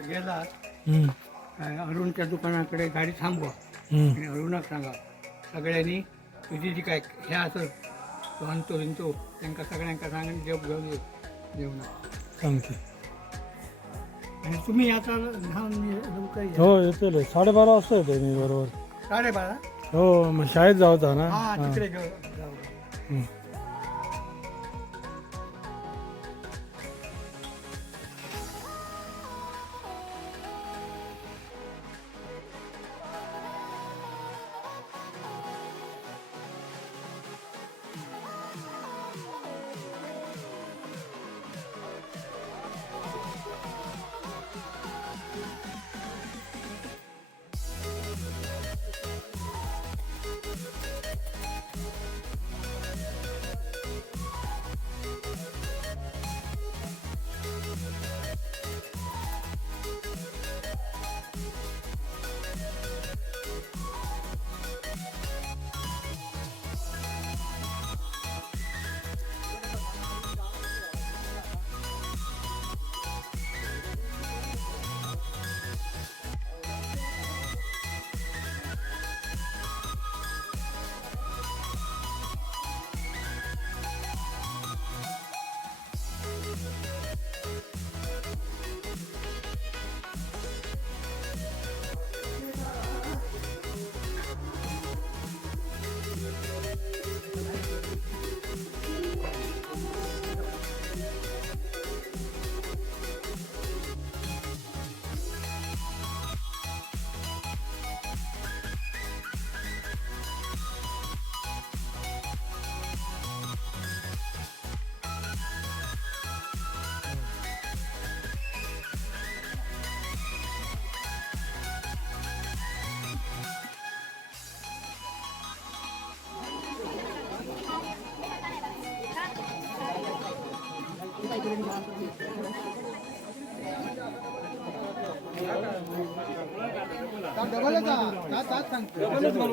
गेला हम्म, अरुणच्या दुकानाकडे गाडी थांबवा हम्म. आणि अरुणाक सांगा सगळ्यांनी तुझी जी काय हे असं तो आणतो विणतो त्यांना सगळ्यांका सांगून घेऊन ये जेवणात. सांगते. आणि तुम्ही आता लवकर या. हो येतो 12:30 वाजता येतो मी बरोबर. 12:30 हो मग शाळेत जाऊचा ना. हा हां. तिकडे जाऊ. हम्म.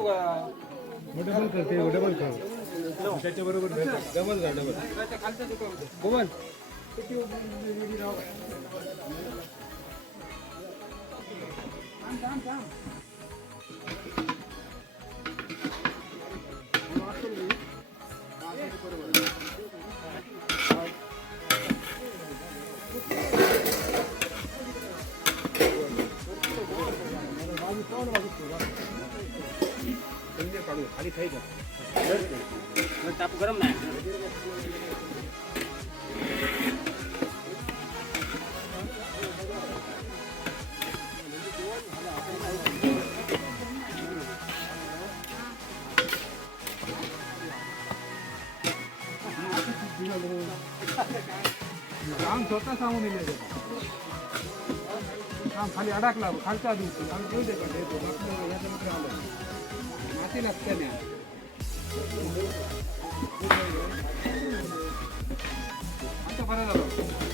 डबल करते डबल कर त्याच्याबरोबर डबल का डबल खाली खाई का ताप गरम नाही काम स्वतः सांगून दिले काम खाली अडकला खालचा दिवशी आम्ही घेऊ दे का याच्यामध्ये आलं माती लागते ना आता बरं झालं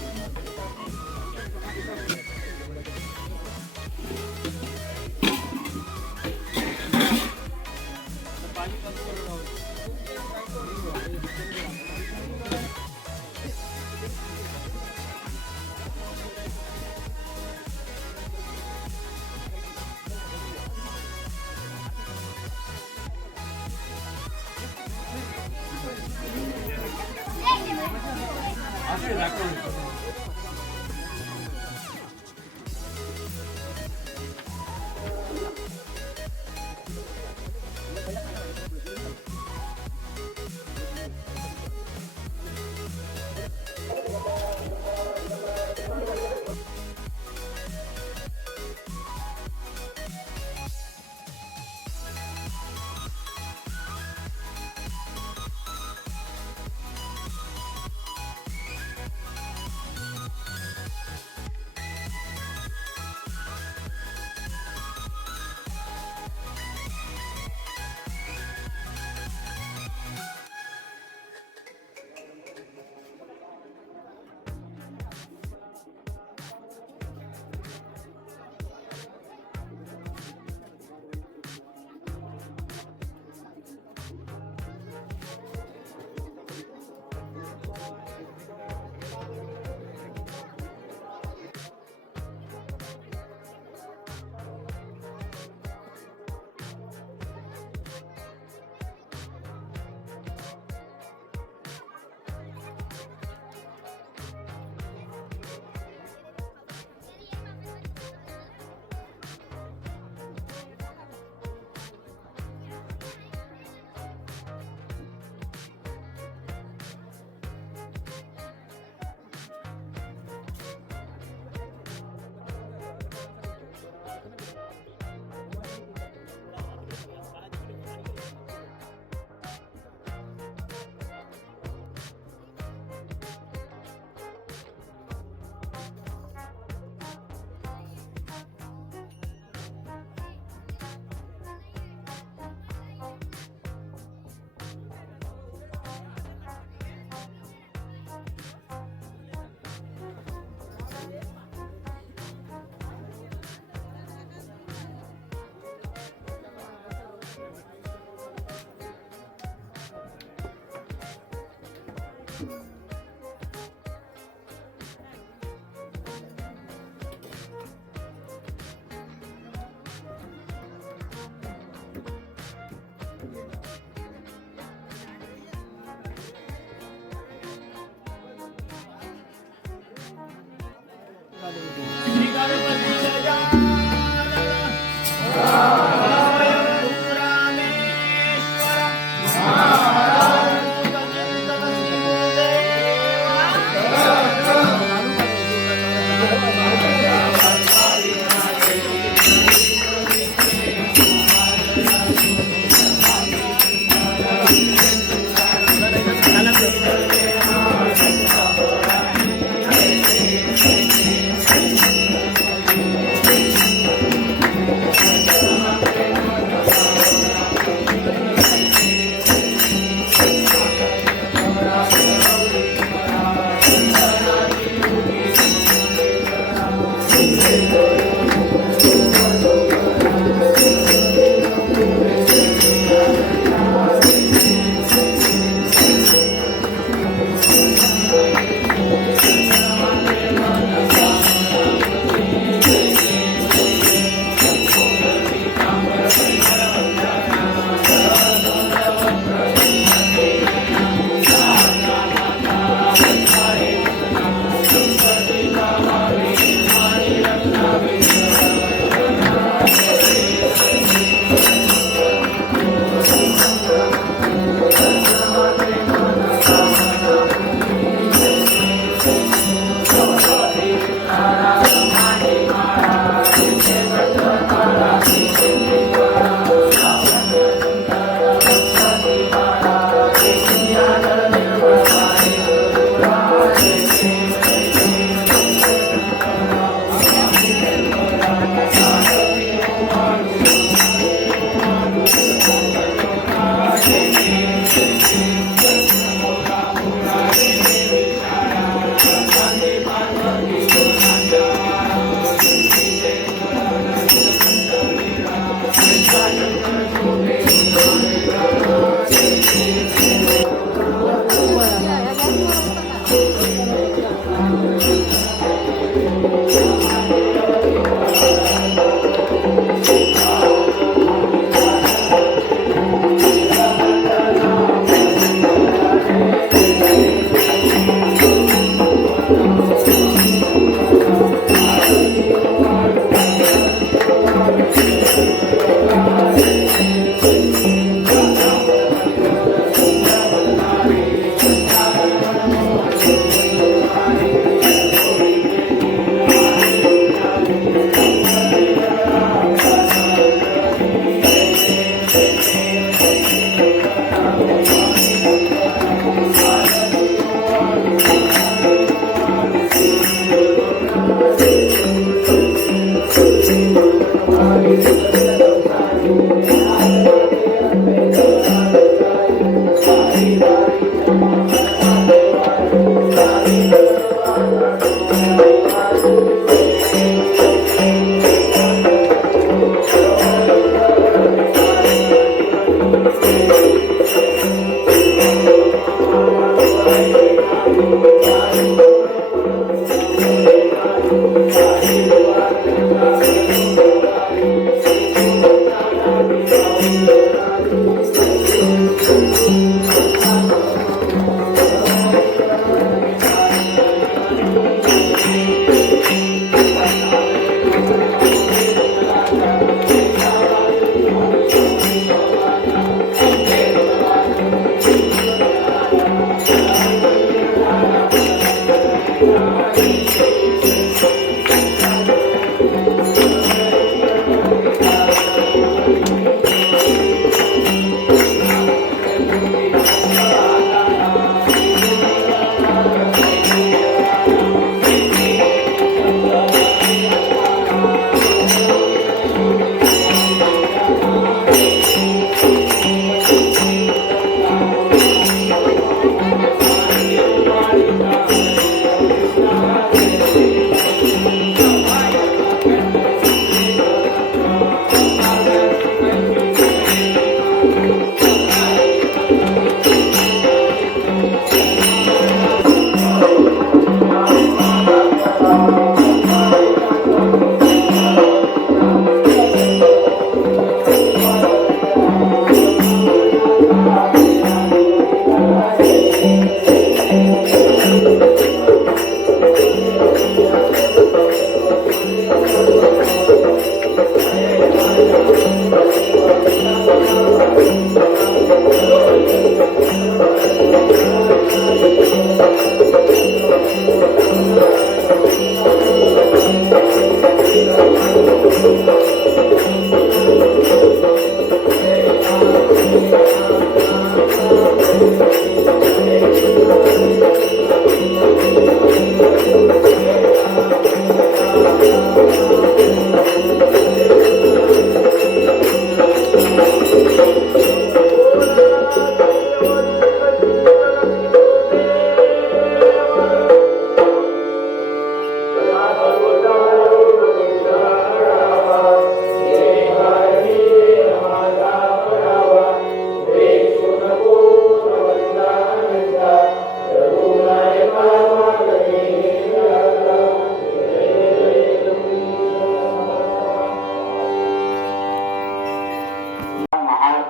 श्री गणपती गजानन Thank you.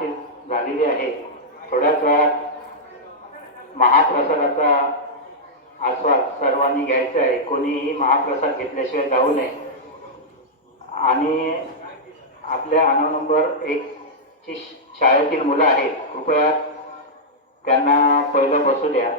आरती झालेली आहे. थोड्याच वेळात महाप्रसादाचा आस्वाद सर्वांनी घ्यायचा आहे. कोणीही महाप्रसाद घेतल्याशिवाय जाऊ नये. आणि आपल्या अनव नंबर 1 ची शाळेतील मुलं आहेत, कृपया त्यांना पहिलं बसू द्या.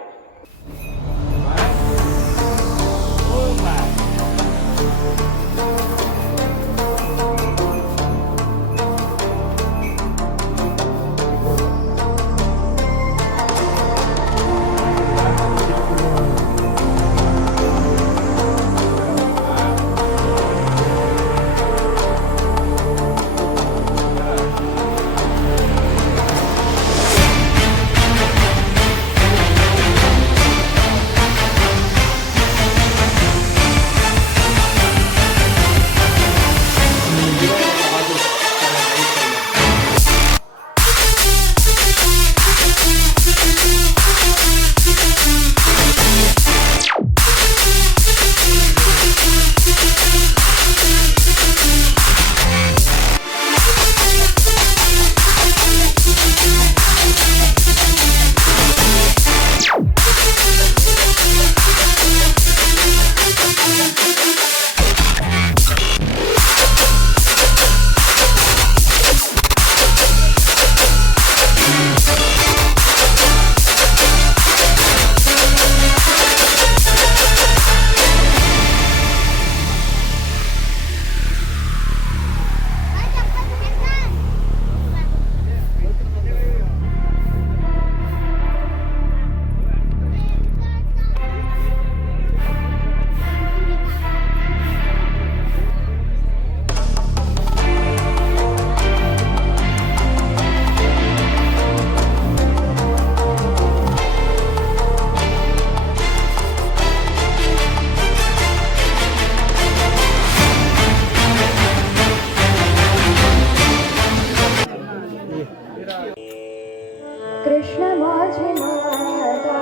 कृष्ण माझी माता,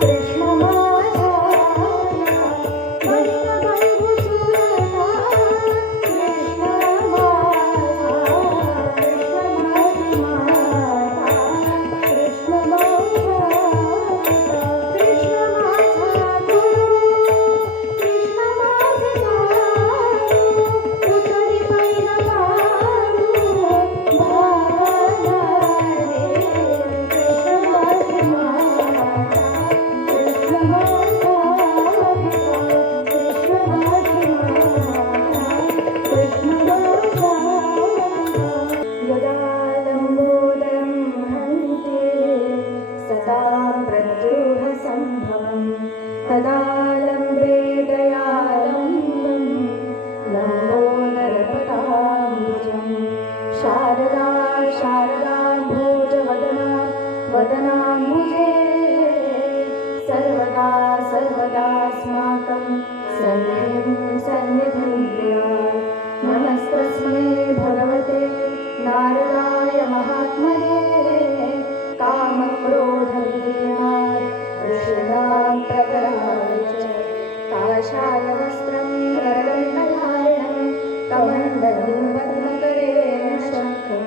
कृष्ण माझा बहिण बंधू सुरता, कृष्ण माझा, कृष्ण माझी माता, कृष्ण माझा, कृष्ण माझा गुरु, कृष्ण माझे दारू, उतरी पैन दारू, भावना रे. कृष्ण माझी माता, कृष्ण माझा पिता, कृष्ण माझी माता, कृष्ण माझा पिता. यदा लंबोदरं हन्ते सदा प्रद्रुहसम्भवं तदा लम्बे दयालम्बं लम्बोदरपदाम्बुजं शारदा शारदाम्भोजवदना वदनाम्बुजे सर्वदा सर्वदास्माकं सन्निधिं सन्निधिं प्रियात्. नमस्तस्मै भगवते नारदाय महात्मने कामक्रोधविहीनाय ऋषीणां प्रवराय च काषाय वस्त्रं गरगण्डधारणं कमण्डलं पद्मकरे शङ्खं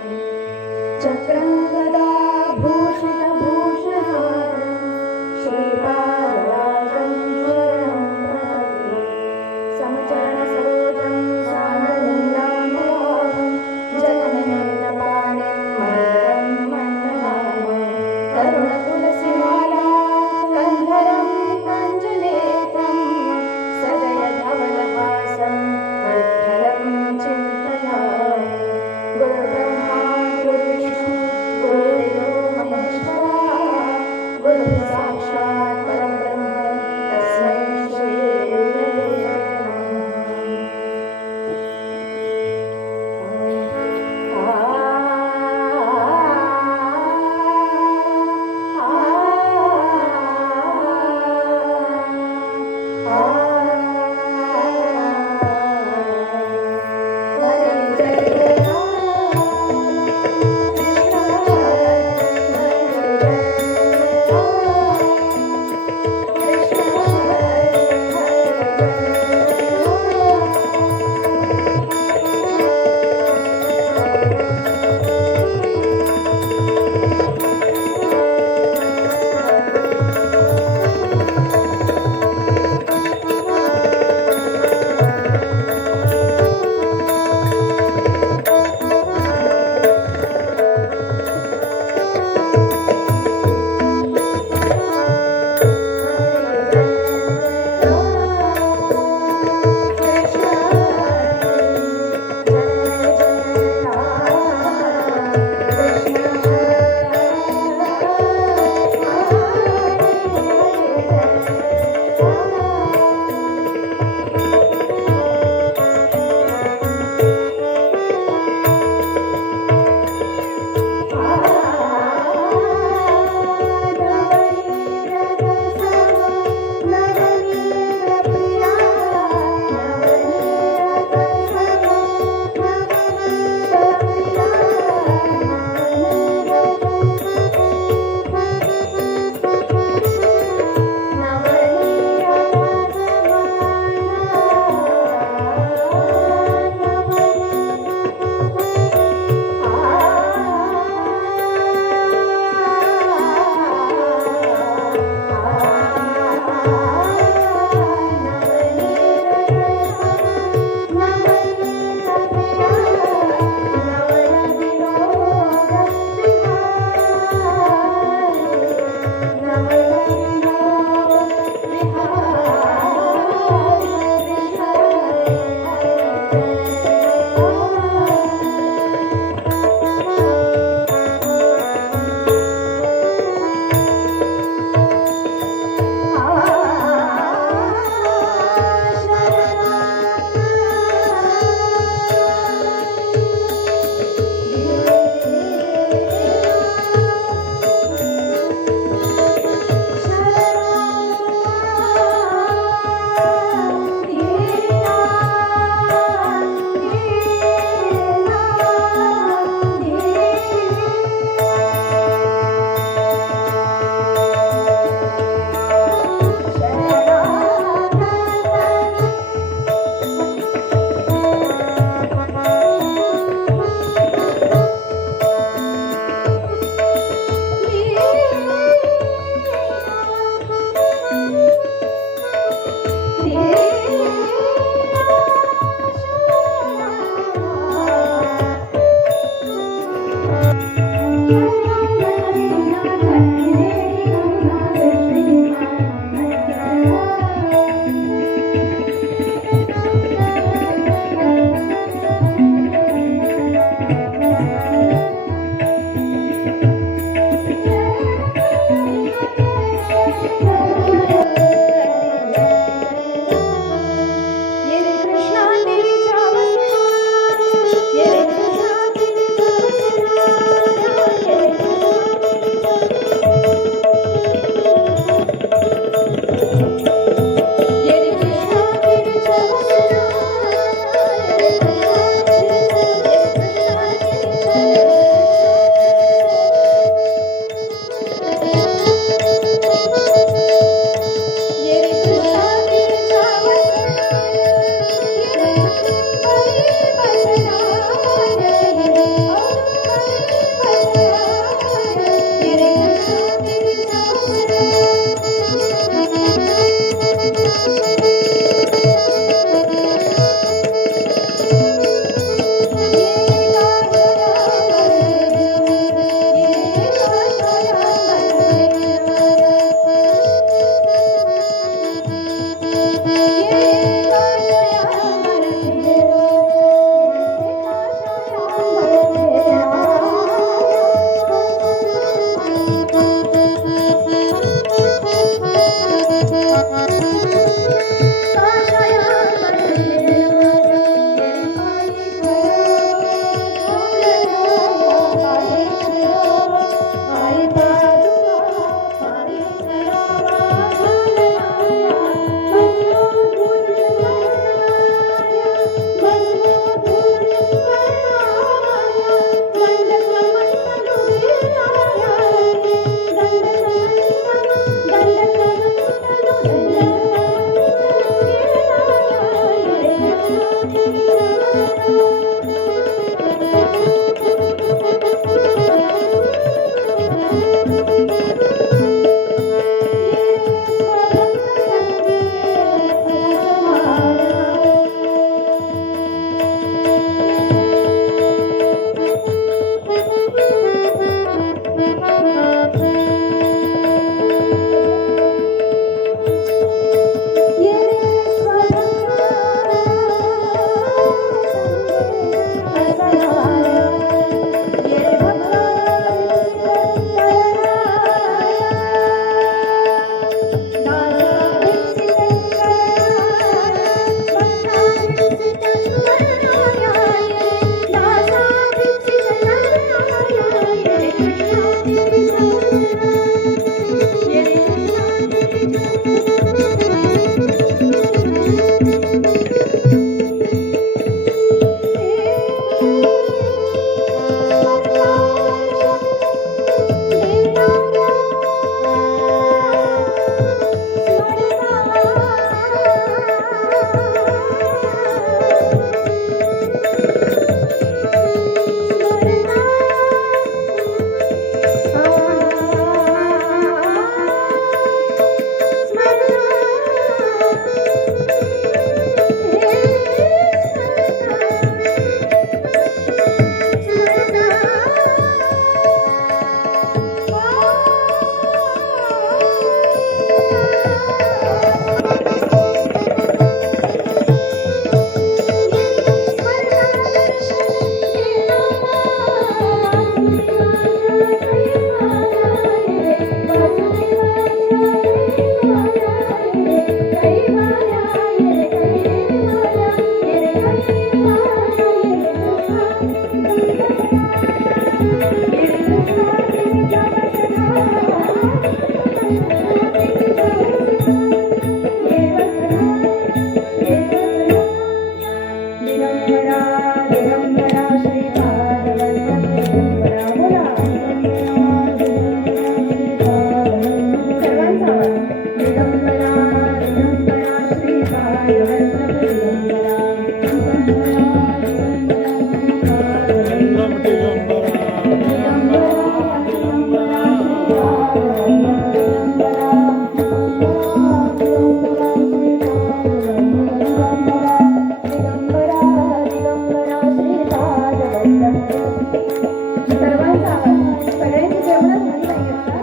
सर्वांचा आवाज सगळ्यांची जेवणच म्हणी नाही आहेत का?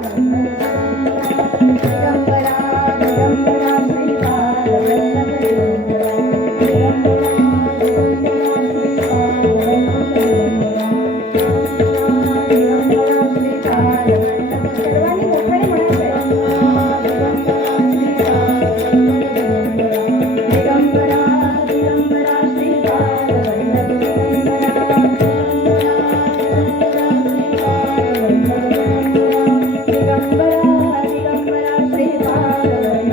दिगंबरा दिगंबरा श्रीपाद वल्लभ दिगंबरा दिगंबरा दिगंबरा श्रीपाद वल्लभ दिगंबरा दिगंबरा श्रीपाद वल्लभ सर्वांनी मोठ्याने म्हणायचंय दिगंबरा दिगंबरा श्रीपाद वल्लभ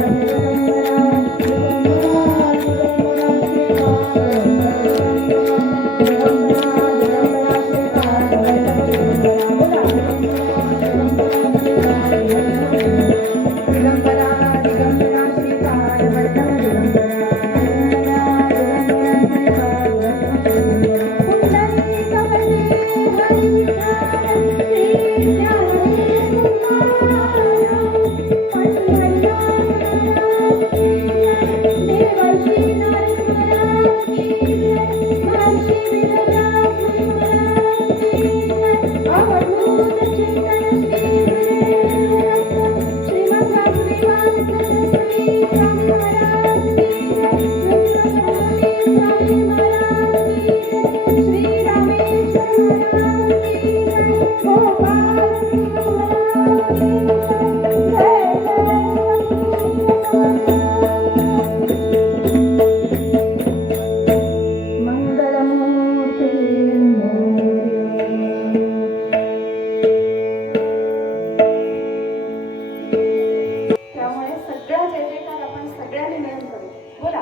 त्यामुळे सगळा जय जयकार आपण सगळ्यांनी मिळून करू. बोला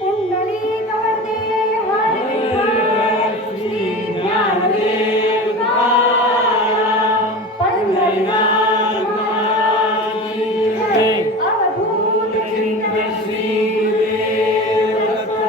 पुंडलिकवरदे हरी श्री ज्ञानदेव तुकाराम पंढरीनाथ महाराज की जय. अवधूत चिंतन श्री गुरुदेव दत्त.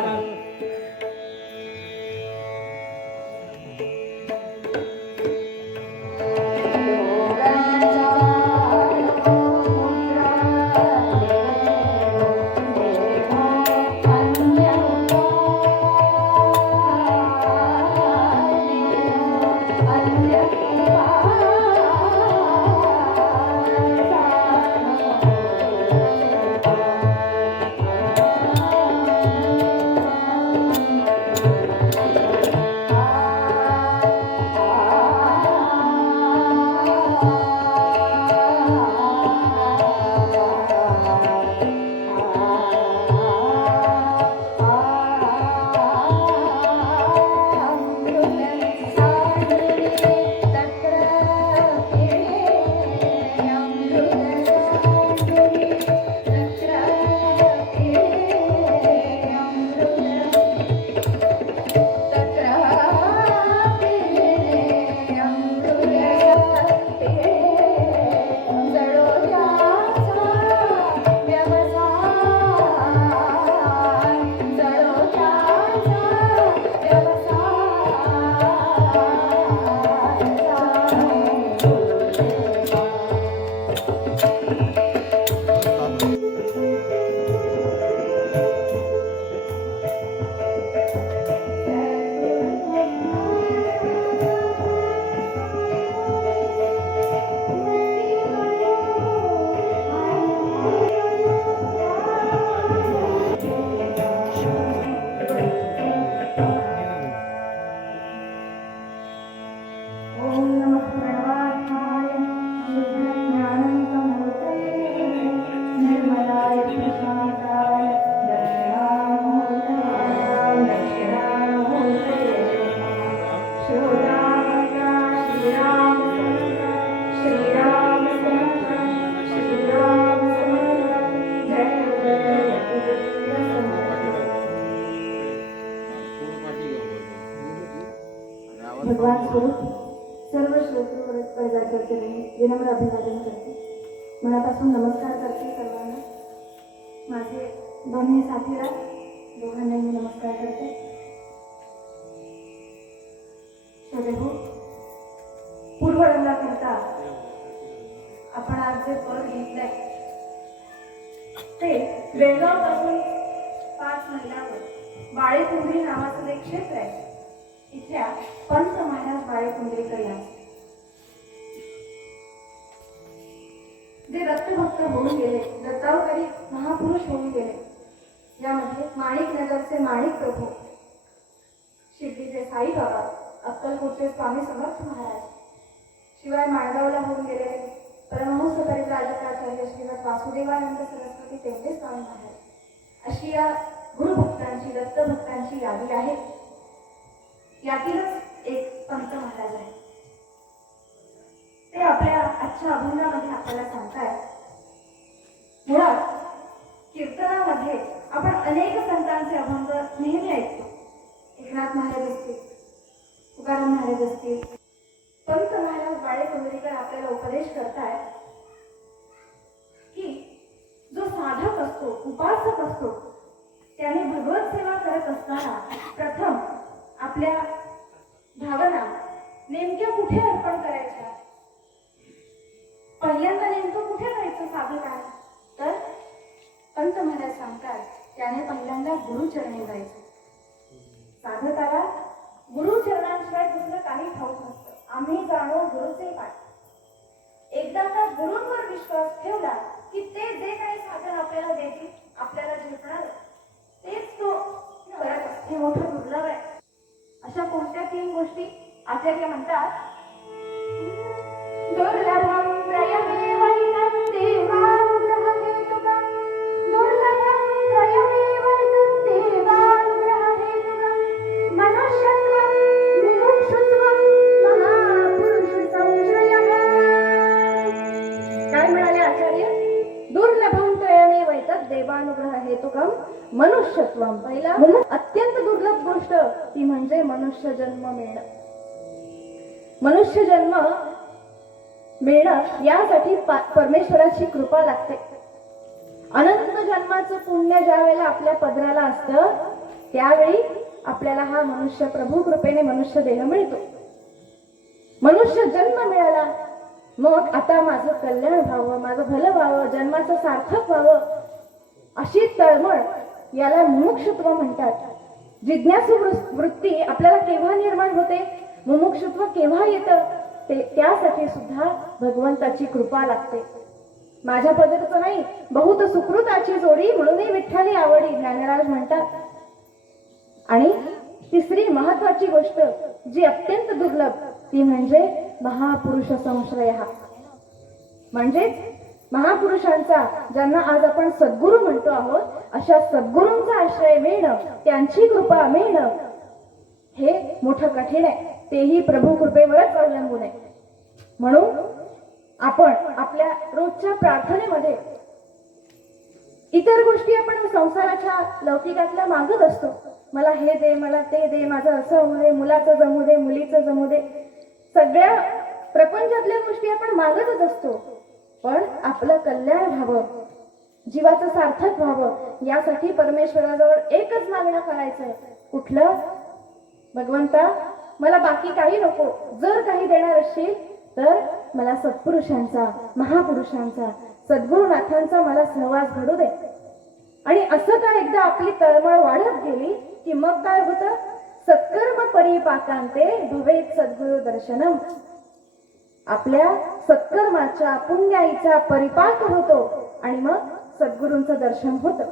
भगवान स्वरूप सर्व श्रोतृवर्गाच्या चरणी विनम्र अभिवादन करते. मनापासून नमस्कार करते सर्वांना. माझे दोन्ही साथीदार दोघांनाही मी नमस्कार करते. सदैव पूर्वरंगाकरता आपण आज जे पद घेतलंय ते बेळगाव पासून 5 मैलावर बाळेकुंभरी नावाचं एक क्षेत्र आहे. इथल्या पंत महाराज बाळे कुंडलेकर यांचे जे दत्तभक्त होऊन गेले, दत्तावतारी महापुरुष होऊन गेले, यामध्ये माणिक नगरचे माणिक प्रभू, शिर्डीचे साईबाबा, अक्कलकोटचे स्वामी समर्थ महाराज, शिवाय माणगावला होऊन गेलेले परमहंस परिव्राजकाचार्य श्रीमद वासुदेवानंद सरस्वती तेवढे स्वामी महाराज, अशी या गुरुभक्तांची, दत्तभक्तांची यादी आहे. यातीलच एक पंत महाराज आहे. ते आपल्या आजच्या अभंगामध्ये आपल्याला सांगतायत. मुळात कीर्तनामध्ये आपण अनेक संतांचे अभंग नेहमी ऐकतो. एकनाथ महाराज असतील, तुकाराम महाराज असतील, पंत महाराज बाळे कुंडलेकर आपल्याला उपदेश करतायत की जो साधक असतो, उपासक असतो, त्याने भगवत सेवा करत असताना प्रथम आपल्या भावना नेमक्या कुठे अर्पण करायच्या, पहिल्यांदा नेमकं कुठे जायचं साधकाने, तर पंत महाराज सांगतात त्याने पहिल्यांदा गुरुचरणी जायचं. साधकाला गुरुचरणांशिवाय दुसरं काही ठाऊक नसतं. आम्ही जाणो गुरुचे पाठ. एकदा का गुरूंवर विश्वास ठेवला की ते जे काही साधन आपल्याला देतील, आपल्याला झेपणार तेच तो करत असतो. हे मोठं दुर्लभ आहे. अशा कोणत्या 3 गोष्टी आचार्य म्हणतात. दुर्लभम त्रयमेव देवानुग्रहेतुकं, दुर्लभम त्रयमेव देवानुग्रहेतुकं, मनुष्यत्वं मुमुक्षुत्वं महापुरुष संश्रयः. काय म्हणाले आचार्य? दुर्लभम त्रयमेव देवानुग्रहेतुकं मनुष्यत्वं. पहिला अत्यंत दुर्लभ गोष्ट ती म्हणजे मनुष्य जन्म मिळणं. मनुष्य जन्म मिळणं यासाठी परमेश्वराची कृपा लागते. अनंत जन्माचं पुण्य ज्या वेळेला आपल्या पदराला असतं त्यावेळी आपल्याला हा मनुष्य प्रभू कृपेने मनुष्य देह मिळतो. मनुष्य जन्म मिळाला, मग आता माझं कल्याण व्हावं, माझं भलं व्हावं, जन्माचं सार्थक व्हावं, अशी तळमळ याला मुमुक्षुत्व म्हणतात. जिज्ञासू वृत्ती आपल्याला केव्हा निर्माण होते, मुमुक्षुत्व केव्हा येतं, त्यासाठी सुद्धा भगवंताची कृपा लागते. माझ्या पदरचं नाही, बहुत सुकृताची जोडी म्हणूनही विठ्ठली आवडी, ज्ञानराज म्हणतात. आणि तिसरी महत्वाची गोष्ट जी अत्यंत दुर्लभ ती म्हणजे महापुरुष संश्रय. म्हणजेच महापुरुषांचा, ज्यांना आज आपण सद्गुरू म्हणतो आहोत, अशा सद्गुरूंचा आश्रय मिळणं, त्यांची कृपा मिळणं हे मोठं कठीण आहे. तेही प्रभू कृपेवरच अवलंबून आहे. म्हणून आपण आपल्या रोजच्या प्रार्थनेमध्ये इतर गोष्टी आपण संसाराच्या लौकिकातल्या मागत असतो. मला हे दे, मला ते दे, माझं असं होऊ दे, मुलाचं जमू दे, मुलीचं जमू दे, सगळ्या प्रपंचातल्या गोष्टी आपण मागतच असतो. पण आपलं कल्याण व्हावं, जीवाचं सार्थक व्हावं, यासाठी परमेश्वराजवळ एकच मागणं करायचं. कुठलं? भगवंता मला बाकी काही नको, जर काही देणार असशील तर मला सत्पुरुषांचा, महापुरुषांचा, सद्गुरुनाथांचा मला सहवास घडू दे. आणि असं का एकदा आपली तळमळ वाढत गेली की मग काय होतं? सत्कर्म परिपाकांते भवेत सद्गुरु दर्शनम. आपल्या सत्कर्माच्या पुण्याईचा परिपाक होतो आणि मग सद्गुरूंचं दर्शन होतं.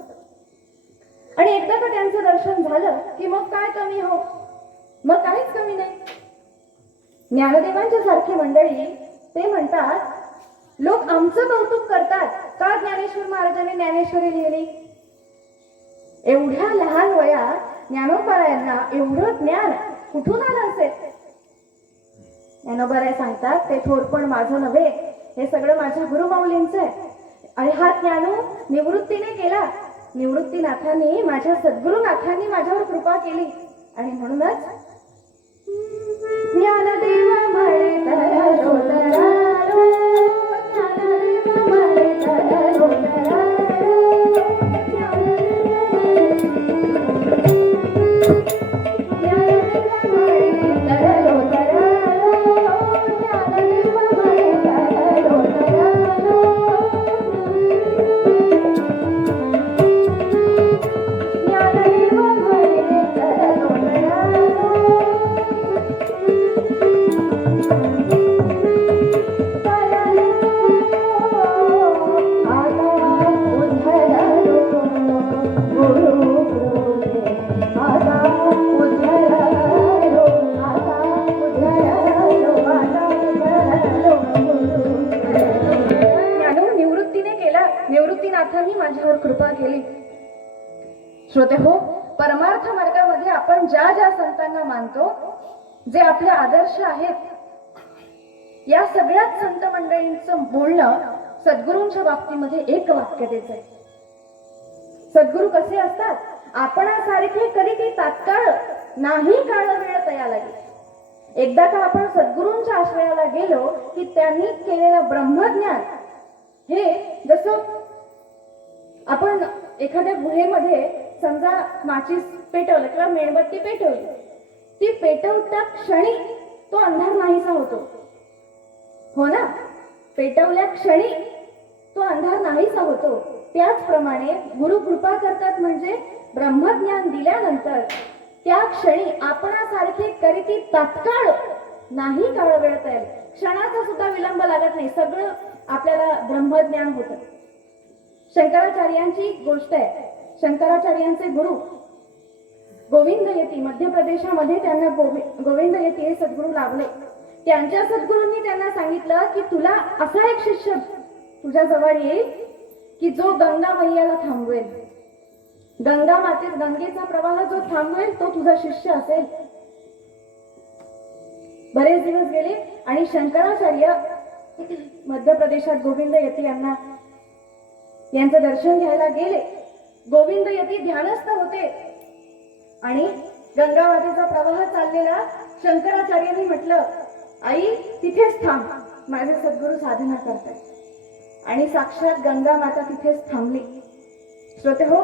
आणि एकदा का त्यांचं दर्शन झालं की मग काय कमी हो? मग काहीच कमी नाही. ज्ञानदेवांच्या सारखी मंडळी ते म्हणतात, लोक आमचं कौतुक करतात का ज्ञानेश्वर महाराजांनी ज्ञानेश्वरी लिहिली. एवढ्या लहान वयात ज्ञानोबारायांना एवढं ज्ञान कुठून आलं असेल? ज्ञानोबाराय सांगतात, ते थोरपण माझं नव्हे, हे सगळं माझ्या गुरुमाऊलींचं आहे. आणि हा ज्ञानू निवृत्तीने केला. निवृत्तीनाथांनी, माझ्या सद्गुरुनाथांनी माझ्यावर कृपा केली. आणि म्हणूनच ज्ञानदेव म्हणे तरो तरारो, ज्ञानदेव म्हणे तरो तरारो, माझ्यावर कृपा केली. श्रोते हो, परमार्थ मार्गामध्ये आपण ज्या ज्या संतांना मानतो, जे आपले आदर्श आहेत, या सगळ्याच संत मंडळींचं बोलणं सद्गुरूंच्या बाबतीमध्ये एक वाक्यतेच आहे. सद्गुरू कसे असतात? आपणासारखे कधी ते तात्काळ नाही काळ वेळ तया लागेल. एकदा का आपण सद्गुरूंच्या आश्रयाला गेलो की त्यांनी केलेलं ब्रह्मज्ञान हे जसं आपण एखाद्या गुहेमध्ये समजा माचीस पेटवलं किंवा मेणबत्ती पेटवली, ती पेटवता क्षणी तो अंधार नाहीसा होतो, हो ना? पेटवल्या क्षणी तो अंधार नाहीसा होतो. त्याचप्रमाणे गुरु कृपा करतात, म्हणजे ब्रह्मज्ञान दिल्यानंतर त्या क्षणी आपणासारखे करीती तात्काळ नाही काळ वेळ तयार, क्षणाचा सुद्धा विलंब लागत नाही, सगळं आपल्याला ब्रह्मज्ञान होतं. शंकराचार्यांची गोष्ट आहे. शंकराचार्यांचे गुरु गोविंद यती, मध्य प्रदेशामध्ये त्यांना गोविंद यती हे सद्गुरू लाभले. त्यांच्या सद्गुरूंनी त्यांना सांगितलं की तुला असा एक शिष्य तुझ्या जवळ येईल की जो गंगा मैयाला थांबवेल, गंगेचा प्रवाह जो थांबवेल तो तुझा शिष्य असेल. बरेच दिवस गेले आणि शंकराचार्य मध्य प्रदेशात गोविंद यती यांचं दर्शन घ्यायला गेले. गोविंद यती ध्यानस्थ होते आणि गंगा मातेचा प्रवाह चाललेला. शंकराचार्यांनी म्हटलं, आई तिथेच थांब, माझे सद्गुरू साधना करतात. आणि साक्षात गंगा माता तिथेच थांबली. श्रोते हो,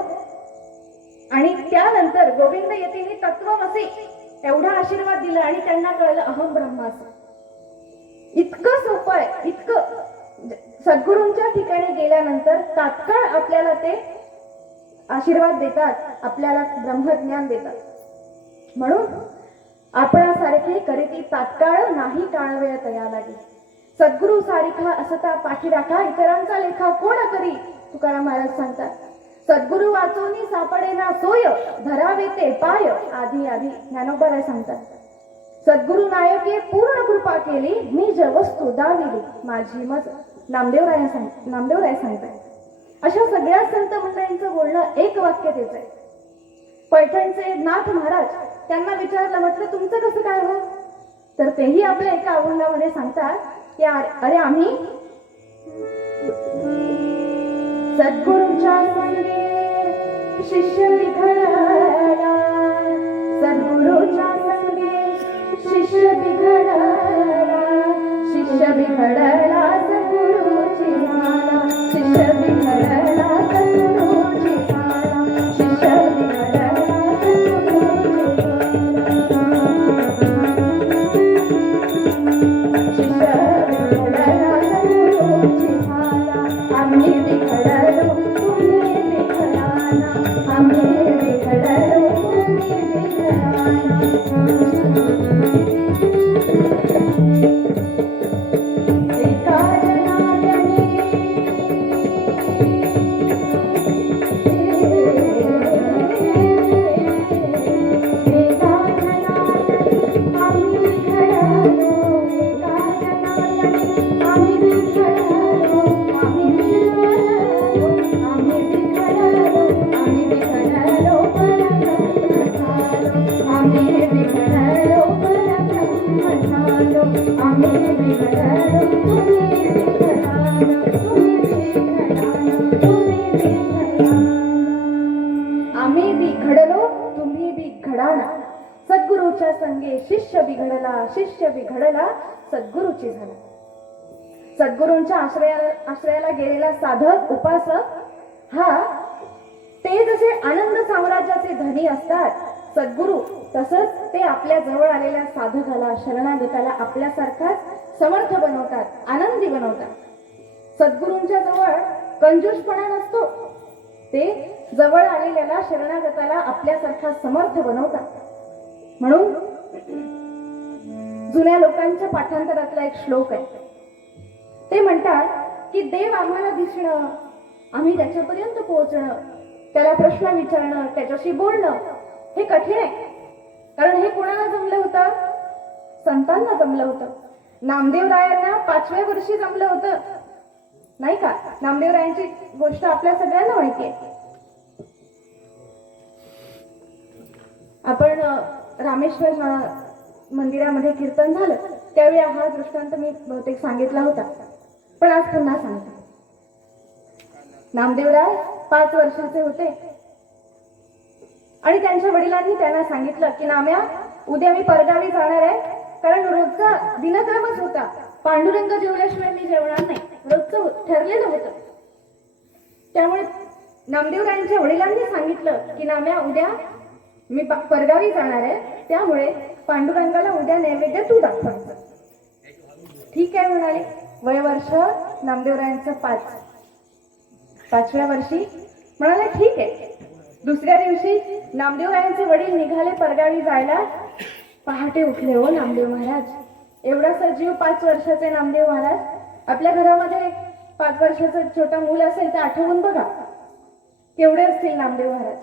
आणि त्यानंतर गोविंद यतींनी तत्वमसी एवढा आशीर्वाद दिला आणि त्यांना कळलं अहम ब्रह्मास्मी. इतकं सोपं आहे, इतकं. सद्गुरूंच्या ठिकाणी गेल्यानंतर तात्काळ आपल्याला ते आशीर्वाद देतात, आपल्याला ब्रह्मज्ञान देतात. म्हणून आपणासारखे करीती तात्काळ नाही काळ वेळ तया लागे. सद्गुरू सारिखा असता पाठीराखा, इतरांचा लेखा कोण करी, तुकाराम महाराज सांगतात. सद्गुरू वाचोनी सापडेना सोय, धरावे ते पाय आधी आधी, ज्ञानोबराय सांगतात. सद्गुरू नायके पूर्ण कृपा केली, निज वस्तू दाविली माझी मज, नामदेवराय सांगतात. अशा सगळ्या संत मंडळींचं बोलणं एक वाक्यतेच आहे. पैठणचे नाथ महाराज, त्यांना विचारलं, म्हटलं तुमचं कसं काय हो? तर तेही आपल्या एका अभंगामध्ये सांगतात की अरे आम्ही सद्गुरूंच्या संगे शिष्य बिघडला, सद्गुरूच्या संगे शिष्य बिघडला, शिष्य बिघडला सद्गुरूची झाला, शिष्य बिघडला सद्गुरूची झाला, शिष्य बिघडला सद्गुरूची झाला, आम्ही बिघडलो तुम्ही बिघडाना, आम्ही बिघडलो तुम्ही बिघडाना. आम्ही बिघडलो तुम्ही बिघडाना, सद्गुरूच्या संगे शिष्य बिघडला, शिष्य बिघडला सद्गुरूची झाला. सद्गुरूंच्या आश्रयाला गेलेला साधक उपासक हा ते जसे आनंद साम्राज्याचे धनी असतात सद्गुरू, तसंच ते आपल्या जवळ आलेल्या साधकाला, शरणागताला आपल्यासारखाच समर्थ बनवतात, आनंदी बनवतात. सद्गुरूंच्या जवळ कंजूसपणा नसतो, ते जवळ आलेल्याला शरणागताला आपल्यासारखा समर्थ बनवतात. म्हणून जुन्या लोकांच्या पाठांतरातला एक श्लोक आहे. ते म्हणतात की देव आम्हाला दिसणं, आम्ही त्याच्यापर्यंत पोहोचणं, त्याला प्रश्न विचारणं, त्याच्याशी बोलणं हे कठीण आहे. कारण हे कोणाला जमलं होतं? संतांना जमलं होतं. नामदेवरायांना 5व्या वर्षी जमलं होतं. नाही का? नामदेवरायांची गोष्ट आपल्या सगळ्यांना माहिती आहे. आपण रामेश्वर मंदिरामध्ये कीर्तन झालं त्यावेळी हा दृष्टांत मी बहुतेक सांगितला होता, पण आज पुन्हा सांगते. नामदेवराय 5 वर्षाचे होते आणि त्यांच्या वडिलांनी त्यांना सांगितलं की नाम्या, उद्या मी परगावी जाणार आहे, कारण रोजचा दिनक्रमच होता. पांडुरंग जेवल्याशिवाय मी जेवणार नाही, रोजचं ठरलेलं होतं. त्यामुळे नामदेवरायांच्या वडिलांनी सांगितलं की नाम्या, उद्या मी परगावी जाणार आहे, त्यामुळे पांडुरंगाला उद्या नैवेद्य तू दाखवायचं. ठीक आहे म्हणाले. वय वर्ष नामदेवरायांचं 5. 5व्या वर्षी म्हणाले ठीक आहे. दुसऱ्या दिवशी नामदेवरायांचे वडील निघाले परगावी जायला. पहाटे उठले हो नामदेव महाराज. एवढा सजीव 5 वर्षाचे नामदेव महाराज. आपल्या घरामध्ये 5 वर्षाचं छोटं मूल असेल तर आठवून बघा केवढे असतील नामदेव महाराज.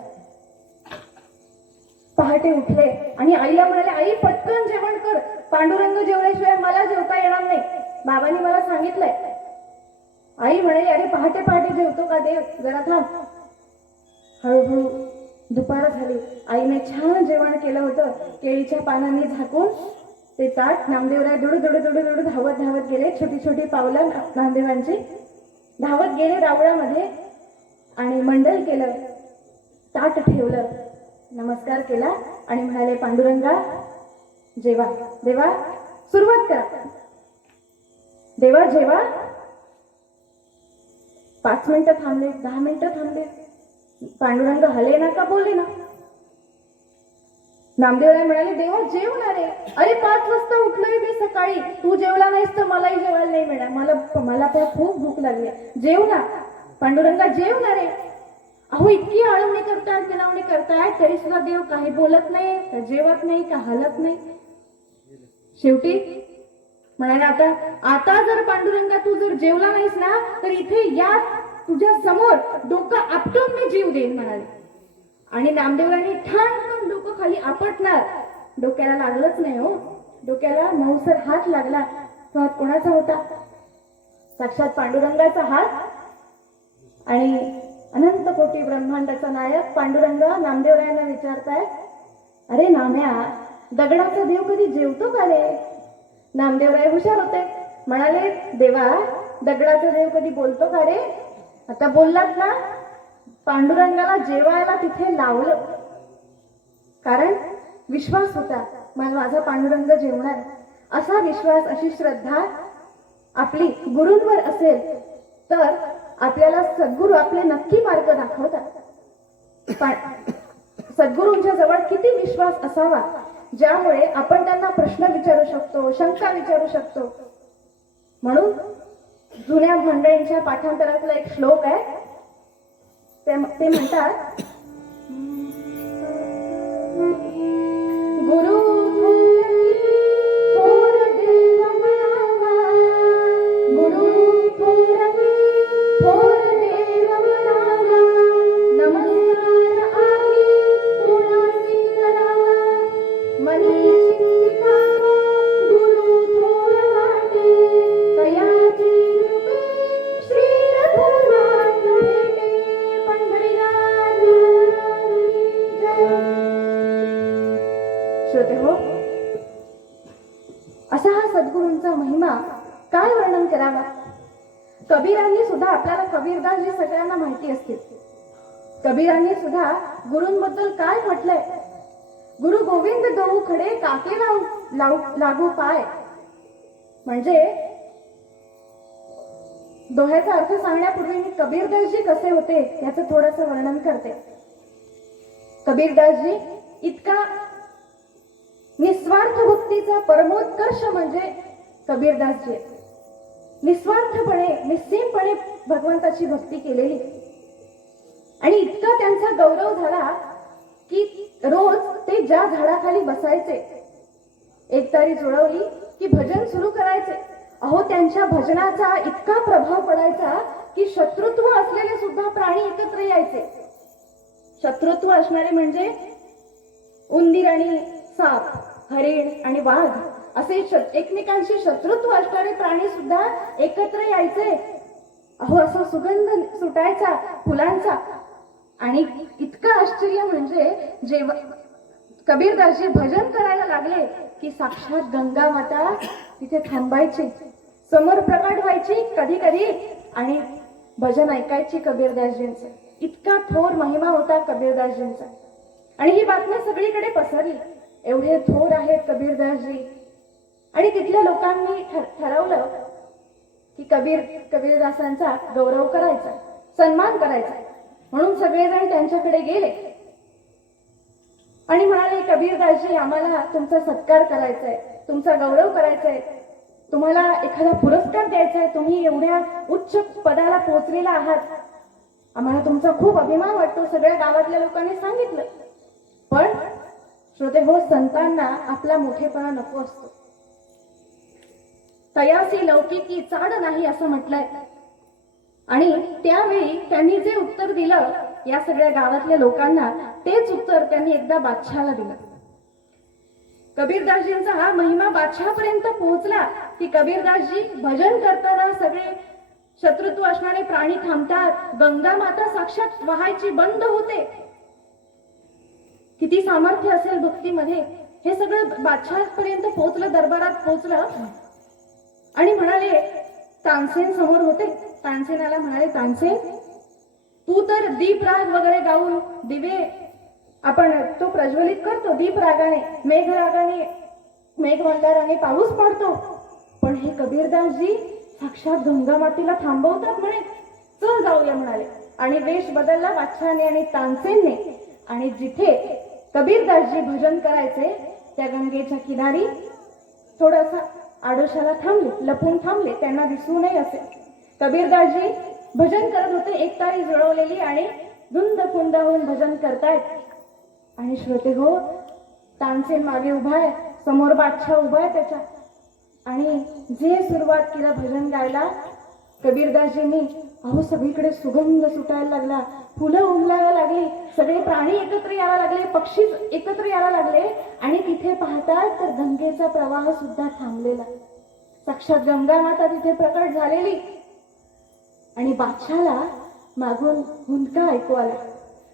पहाटे उठले आणि आईला म्हणाले, आई पटकन जेवण कर, पांडुरंग जेवल्याशिवाय मला जेवता येणार नाही, बाबांनी मला सांगितलंय. आई म्हणाली, अरे पहाटे पहाटे जेवतो का देव, जरा थांब. हळूहळू दुपार झाली. आईने छान जेवण केलं होतं. केळीच्या पानांनी झाकून ते ताट नामदेवराय दुडू धावत धावत गेले. छोटी छोटी पावलं नामदेवांची. धावत गेले रावळामध्ये आणि मंडल केलं, ताट ठेवलं, नमस्कार केला आणि म्हणाले, पांडुरंगा जेवा. देवा सुरुवात करा. देवा जेवा. 5 मिनिटं थांबले, 10 मिनिटं थांबले. पांडुरंग हले ना का बोले ना. नामदेवराय म्हणाले, देवा जेवणार आहे. अरे 5 वाजता उठलोय मी सकाळी, तू जेवला नाहीस तर मलाही जेवायला नाही मिळणार. मला पण खूप भूक लागली, जेव ना. पांडुरंगा जेवणार आहे. अहो इतकी आळवणी करतायत, विनवणी करतायत, तरी सुद्धा देव काही बोलत नाही, का जेवत नाही, का हलत नाही. शेवटी म्हणाले, आता जर पांडुरंगा तू जर जेवला नाहीस ना तर इथे या तुझ्या समोर डोकं आपटून मी जीव देईन म्हणाले. आणि नामदेवरांनी ठाण डोकं खाली आपटणार. डोक्याला लागलंच नाही हो. डोक्याला मऊसर हात लागला. तो हात कोणाचा होता? साक्षात पांडुरंगाचा हात. आणि अनंत कोटी ब्रह्मांडाचा नायक पांडुरंग नामदेवरायांना विचारताय, अरे नाम्या, दगडाचा देव कधी जेवतो का रे? नामदेवराय हुशार होते. म्हणाले, देवा दगडाचा देव कधी बोलतो का रे? आता बोललात ना. पांडुरंगाला जेवायला तिथे लावलं, कारण विश्वास होता माझा पांडुरंग जेवणार. असा विश्वास, अशी श्रद्धा आपली गुरूंवर असेल तर आपल्याला सद्गुरू आपले नक्की मार्ग दाखवतात. सद्गुरूंच्या जवळ किती विश्वास असावा, ज्यामुळे आपण त्यांना प्रश्न विचारू शकतो, शंका विचारू शकतो. म्हणून जुन्या मंडळींच्या पाठांतरातला एक श्लोक आहे. ते म्हणतात, गुरु थोर देव म्हणावा, गुरु थोर देव म्हणावा, नमस्कार आम्ही कोणासी करावा, मनी चिंतिता गुरु थोर वाटे, तयाची कृपे श्री रघुनाथ भेटे, पंढरीनाथ जय. श्रोते हो, असा हा सद्गुरूंचा महिमा काय वर्णन करावा. कबीरांनी सुद्धा, आपल्याला कबीरदास जी सगळ्यांना माहिती असतील, कबीरांनी सुद्धा गुरूंबद्दल काय म्हटलंय. गुरु गोविंद दोऊ खडे काके लागू पाय. म्हणजे दोह्याचा अर्थ सांगण्यापूर्वी मी कबीरदासजी कसे होते याचं थोडंसं वर्णन करते. कबीरदासजी इतका निस्वार्थ भक्तीचा परमोत्कर्ष म्हणजे कबीरदासजी. निस्वार्थपणे, निस्सीमपणे भगवंताची भक्ती केलेली. आणि इतका त्यांचा गौरव झाला की रोज ते ज्या झाडाखाली बसायचे, एक तारी जुळवली की भजन सुरू करायचे. अहो त्यांच्या भजनाचा इतका प्रभाव पडायचा की शत्रुत्व असलेले सुद्धा प्राणी एकत्र यायचे. शत्रुत्व असणारे म्हणजे उंदीर आणि साप, हरिण आणि वाघ असे एकमेकांशी शत्रुत्व असणारे प्राणी सुद्धा एकत्र यायचे. अहो असा सुगंध सुटायचा फुलांचा. आणि इतकं आश्चर्य म्हणजे जेव्हा कबीरदासजी भजन करायला लागले की साक्षात गंगा माता तिथे थांबायची, समोर प्रकट व्हायची कधी कधी आणि भजन ऐकायची कबीरदासजींचं. इतका थोर महिमा होता कबीरदासजींचा. आणि ही बातमी सगळीकडे पसरली, एवढे थोर आहेत कबीरदासजी. आणि तिथल्या लोकांनी ठरवलं की कबीरदासांचा गौरव करायचा, सन्मान करायचा. म्हणून सगळेजण त्यांच्याकडे गेले आणि म्हणाले, कबीरदासजी आम्हाला तुमचा सत्कार करायचा आहे, तुमचा गौरव करायचा आहे, तुम्हाला एखादा पुरस्कार द्यायचा आहे, तुम्ही एवढ्या उच्च पदाला पोहोचलेला आहात, आम्हाला तुमचा खूप अभिमान वाटतो. सगळ्या गावातल्या लोकांनी सांगितलं. पण श्रोते हो, संतांना आपला मोठेपणा नको असतो. तयासी लौकिकी चाड नाही असं म्हटलंय. आणि त्यावेळी त्यांनी जे उत्तर दिलं या सगळ्या गावातल्या लोकांना, तेच उत्तर त्यांनी एकदा बादशहाला दिलं. कबीरदासजींचा हा महिमा बादशहापर्यंत पोहोचला की कबीरदासजी भजन करताना सगळे शत्रुत्व असणारे प्राणी थांबतात, गंगा माता साक्षात वाहायची बंद होते. किती सामर्थ्य असेल भक्तीमध्ये. हे सगळं बादशहापर्यंत पोहोचलं, दरबारात पोहोचलं. आणि म्हणाले, तानसेन समोर होते, तानसेनाला म्हणाले, तानसेन तू तर दीपराग वगैरे गाऊन दिवे आपण तो प्रज्वलित करतो, दीप रागाने, मेघ रागाने, मेघमंदाराने पाऊस पडतो. पण हे कबीरदासजी साक्षात गंगा मातेला थांबवतात म्हणे. चल जाऊया म्हणाले. आणि वेश बदलला बादशहाने आणि तानसेनने. आणि जिथे कबीरदासजी भजन करायचे त्या गंगेच्या किनारी थोडासा आडोशाला थांबले, लपून थांबले, त्यांना दिसू नये असे. कबीरदासजी भजन करत होते, एक तारी जुळवलेली आणि धुंद कुंद होऊन भजन करतायत. आणि श्रोते हो, तानसेन मागे उभा आहे, समोर बादशाह उभा आहे त्याच्या. आणि जे सुरुवात केला भजन गायला कबीरदासजींनी, अहो सगळीकडे सुगंध सुटायला लागला, फुलं उमलायला लागली, सगळे प्राणी एकत्र यायला लागले, पक्षी एकत्र यायला लागले. आणि तिथे पाहतात तर गंगेचा प्रवाह सुद्धा थांबलेला, साक्षात गंगा माता तिथे प्रकट झालेली. आणि बादशाला मागून हुंदका ऐकू आला,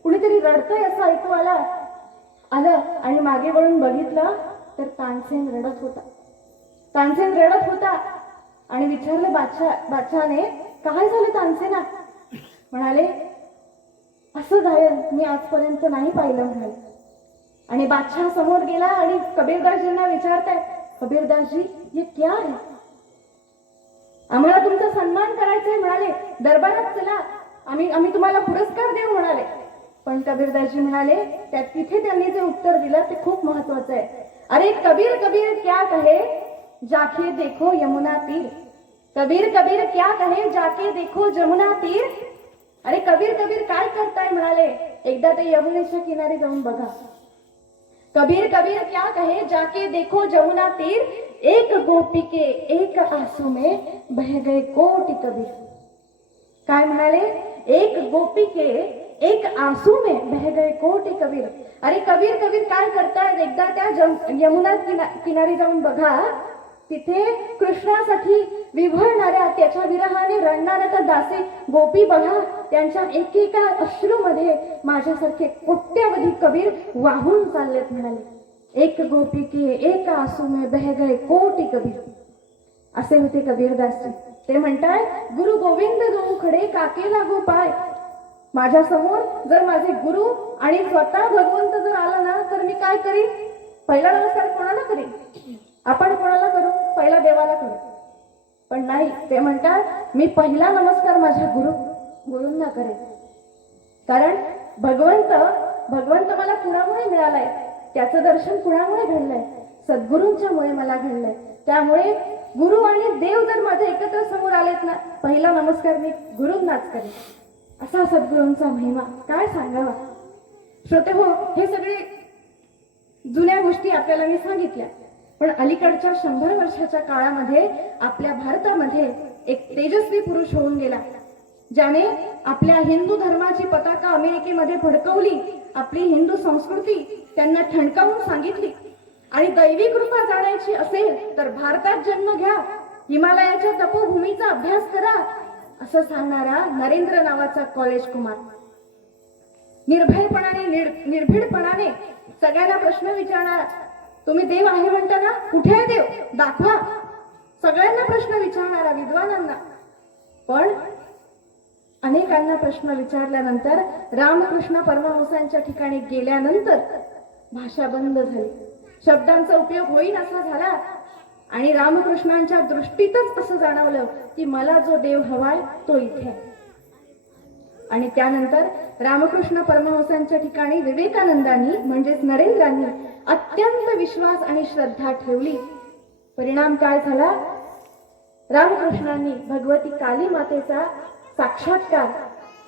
कुणीतरी रडतंय असं ऐकू आलं. आणि मागे वळून बघितलं तर तानसेन रडत होता. तानसेन रडत होता. आणि विचारलं बादशाने, काय झालं तानसेना? म्हणाले, असं गायन मी आजपर्यंत नाही पाहिलं म्हणाले. आणि बादशाह समोर गेला आणि कबीरदासजींना विचारताय, कबीरदासजी ये क्या है? आम्हाला तुमचा सन्मान करायचा आहे म्हणाले, दरबारात चला, आम्ही तुम्हाला पुरस्कार देऊ म्हणाले. पण कबीरदासजी म्हणाले, तिथे त्यांनी जे उत्तर दिलं ते खूप महत्वाचं आहे. अरे कबीर कबीर क्या कहे जाके देखो यमुना तीर. कबीर कबीर क्या कहे जाके देखो यमुना तीर. अरे कबीर कबीर काय करताय म्हणाले, एकदा ते यमुनेच्या किनारी जाऊन बघा. कबीर कबीर क्या कहे जाके देखो यमुना तीर. एक गोपी के एक आंसू में बह गए कोटि कबीर. काय म्हणाले, एक गोपी के एक आंसू में बह गए कोटि कबीर. अरे कबीर कबीर काय करतायत, एकदा त्या यमुना किनारी जाऊन बघा. तिथे कृष्णासाठी विव्हळणाऱ्या, त्याच्या विरहाने रडणाऱ्या त्या दासी गोपी बघा, त्यांच्या एकेका अश्रूमध्ये माझ्यासारखे कोट्यावधी कबीर वाहून चाललेत म्हणाले. एक गोपी के एक आंसू में बह गए कोटि कबीर. असे होते कबीरदासजी. ते म्हणताय, गुरु गोविंद जाऊ खडे काके लागू पाय. माझ्या समोर जर माझे गुरु आणि स्वतः भगवंत जर आला ना, तर मी काय करीन? पहिला नमस्कार कोणाला करीन? आपण कोणाला करू? पहिला देवाला करू. पण नाही, ते म्हणतात, मी पहिला नमस्कार माझ्या गुरूंना करेन. कारण भगवंत मला कुणामुळे मिळालाय, त्याचं दर्शन कुणामुळे घडलंय? सद्गुरूंच्या मुळे मला घडलंय. त्यामुळे गुरु आणि देव जर माझ्या एकत्र समोर आलेत ना, पहिला नमस्कार मी गुरूंनाच करेन. असा सद्गुरूंचा महिमा काय सांगावा. श्रोते हो, हे सगळे जुन्या गोष्टी आपल्याला मी सांगितल्या. पण अलीकडच्या 100 वर्षाच्या काळामध्ये आपल्या भारतामध्ये एक तेजस्वी पुरुष होऊन गेला, ज्याने आपल्या हिंदू धर्माची पताका अमेरिकेमध्ये फडकवली, आपली हिंदू संस्कृती त्यांना ठणकावून सांगितली. आणि दैवी कृपा जाणायची असेल तर भारतात जन्म घ्या, हिमालयाच्या तपोभूमीचा अभ्यास करा, असं सांगणारा नरेंद्र नावाचा कॉलेज कुमार निर्भयपणाने निर्भीडपणाने सगळ्यांना प्रश्न विचारणारा. तुम्ही देव आहे म्हणता ना, कुठे आहे देव, दाखवा. सगळ्यांना प्रश्न विचारणारा, विद्वानांना. पण अनेकांना प्रश्न विचारल्यानंतर रामकृष्ण परमहंसांच्या ठिकाणी गेल्यानंतर भाषा बंद झाली, शब्दांचा उपयोग होईनासा झाला. आणि रामकृष्णांच्या दृष्टीतच असं जाणवलं की मला जो देव हवाय तो इथे आहे. आणि त्यानंतर रामकृष्ण परमहंसांच्या ठिकाणी विवेकानंदांनी म्हणजेच नरेंद्रांनी अत्यंत विश्वास आणि श्रद्धा ठेवली. परिणाम काय झाला? रामकृष्णांनी भगवती काली मातेचा साक्षात्कार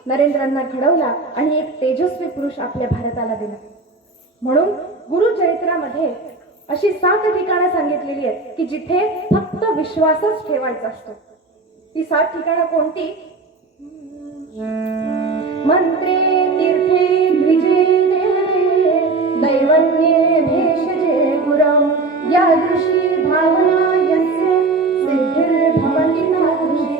नरेंद्रांना घडवला आणि एक तेजस्वी पुरुष आपल्या भारताला दिला. म्हणून गुरुचरित्रामध्ये अशी 7 ठिकाणं सांगितलेली आहेत की जिथे फक्त विश्वासच ठेवायचा असतो. ती 7 ठिकाणं कोणती? मंत्रे तीर्थे द्विजे दैवज्ञे भेषजे गुरौ यादृशी भावना यस्य सिद्धिर्भवति तादृशी.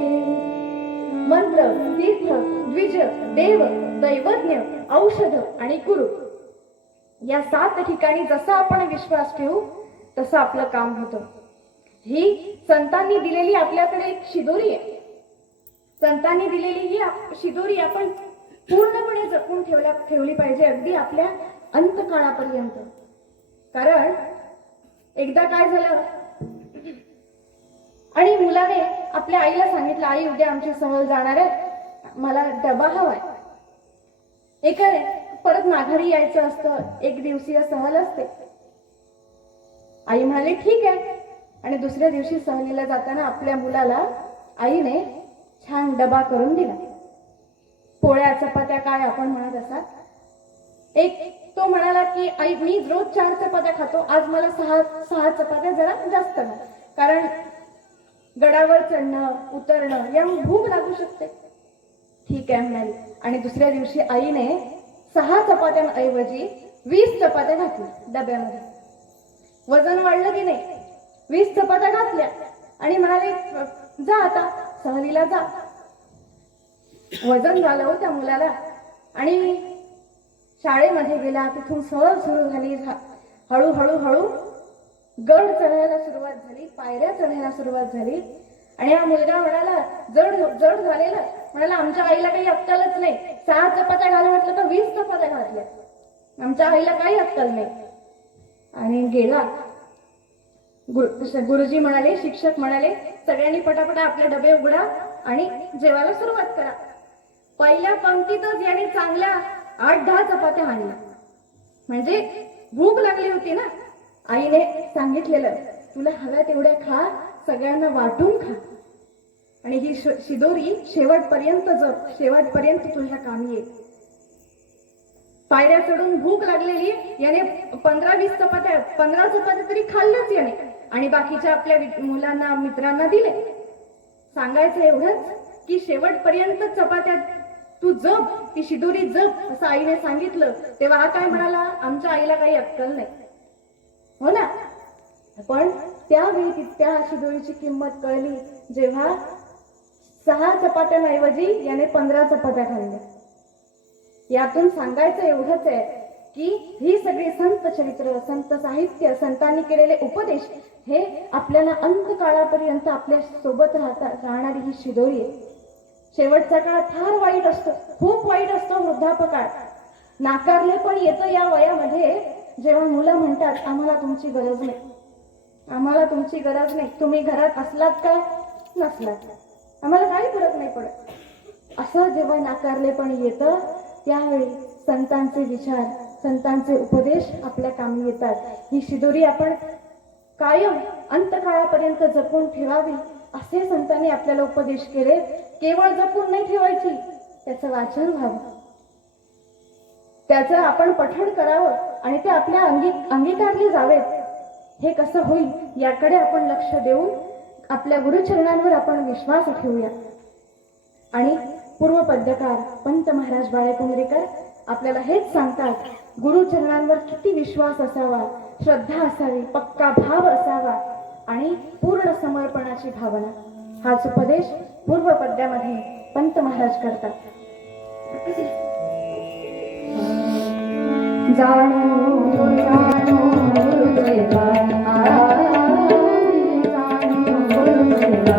मंत्र, तीर्थ, द्विज, देव, दैवज्ञ, औषध आणि गुरु या 7 ठिकाणी जसा आपण विश्वास ठेवू तसं आपलं काम होतं. ही संतांनी दिलेली आपल्याकडे एक शिदोरी आहे. संतांनी दिलेली ही शिदोरी आपण पूर्णपणे जपून ठेवली पाहिजे, अगदी आपल्या अंतकाळापर्यंत. कारण एकदा काय झालं, आणि मुलाने आपल्या आईला सांगितलं, आई उद्या आमची सहल जाणार आहे, मला डबा हवाय. परत माघारी यायचं असतं, 1 दिवसीय सहल असते. आई म्हणाली ठीक आहे. आणि दुसऱ्या दिवशी सहलीला जाताना आपल्या मुलाला आईने छान डबा करून दिला. पोळ्या चपात्या काय आपण म्हणत असाल. तो म्हणाला की आई मी रोज 4 चपात्या खातो, आज मला 6 चपात्या जरा जास्त घाल, कारण गडावर चढणं उतरणं यामुळे भूक लागू शकते. ठीक आहे म्हणाली. आणि दुसऱ्या दिवशी आईने 6 चपात्यांऐवजी 20 चपात्या घातल्या डब्यामध्ये. वजन वाढलं की नाही? 20 चपात्या घातल्या आणि म्हणाले जा आता सहलीला जा. वजन झालं हो त्या मुलाला. आणि शाळेमध्ये गेला, तिथून सहल सुरू झाली. हळूहळू गड चढायला सुरुवात झाली, पायऱ्या चढायला सुरुवात झाली. आणि हा मुलगा म्हणाला जड झालेला, म्हणाला आमच्या आईला काही अक्कलच नाही. 6 चपात्या घाल म्हटलं तर 20 चपात्या घातल्या. आमच्या आईला काही अक्कल नाही. आणि गेला. गुरुजी म्हणाले, शिक्षक म्हणाले सगळ्यांनी पटापटा आपले डबे उघडा आणि जेवायला सुरुवात करा. पहिल्या पंक्तीतच याने चांगल्या 8-10 चपात्या आणल्या. म्हणजे भूक लागली होती ना. आईने सांगितलेलं तुला हव्या तेवढ्या खा, सगळ्यांना वाटून खा. आणि ही शिदोरी शेवटपर्यंत जप, शेवटपर्यंत तुझ्या कामी येईल. पायऱ्या चढून भूक लागलेली याने 15-20 चपात्या 15 चपात्या तरी खाल्ल्याच याने. आणि बाकीच्या आपल्या मुलांना मित्रांना दिले. सांगायचं एवढंच की शेवटपर्यंत चपात्या तू जप, ती शिदोरी जप असं आईने सांगितलं. तेव्हा हा काय म्हणाला, आमच्या आईला काही अक्कल नाही. हो ना. पण त्यावेळी त्या शिदोरीची किंमत कळली जेव्हा 6 चपात्यांऐवजी याने 15 चपात्या खाल्ल्या. यातून सांगायचं एवढंच आहे की ही सगळी संत चरित्र, संत साहित्य, संतांनी केलेले उपदेश हे आपल्याला अंतकाळापर्यंत आपल्या सोबत राहणारी ही शिदोरी आहे. शेवटचा काळ फार वाईट असतो, खूप वाईट असतो. वृद्धापकाळ नाकारले पण येतं या वयामध्ये, जेव्हा मुलं म्हणतात आम्हाला तुमची गरज नाही, आम्हाला तुमची गरज नाही, तुम्ही घरात असलात का नसलात आम्हाला काही फरक नाही पडत, असं जेव्हा नाकारले पण येतं त्यावेळी संतांचे विचार, संतांचे उपदेश आपल्या कामी येतात. ही शिदोरी आपण कायम अंतकाळापर्यंत जपून ठेवावी असे संतांनी आपल्याला उपदेश केले. केवळ जपून नाही ठेवायची, त्याचं वाचन व्हावं, त्याचं आपण पठण करावं आणि ते आपल्या अंगीकारले जावेत. हे कसं होईल याकडे आपण लक्ष देऊन आपल्या गुरुचरणांवर आपण विश्वास ठेवूया. आणि पूर्वपद्यकार पंत महाराज बाळेकुंद्रेकर आपल्याला हेच सांगतात, गुरुचरणांवर किती विश्वास असावा, श्रद्धा असावी, पक्का भाव असावा आणि पूर्ण समर्पणाची भावना. हाच उपदेश पूर्वपद्यामध्ये पंत महाराज करतात. जाणो जाणो गुरुदेवा, जाणो गुरुदेवा.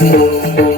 Thank you.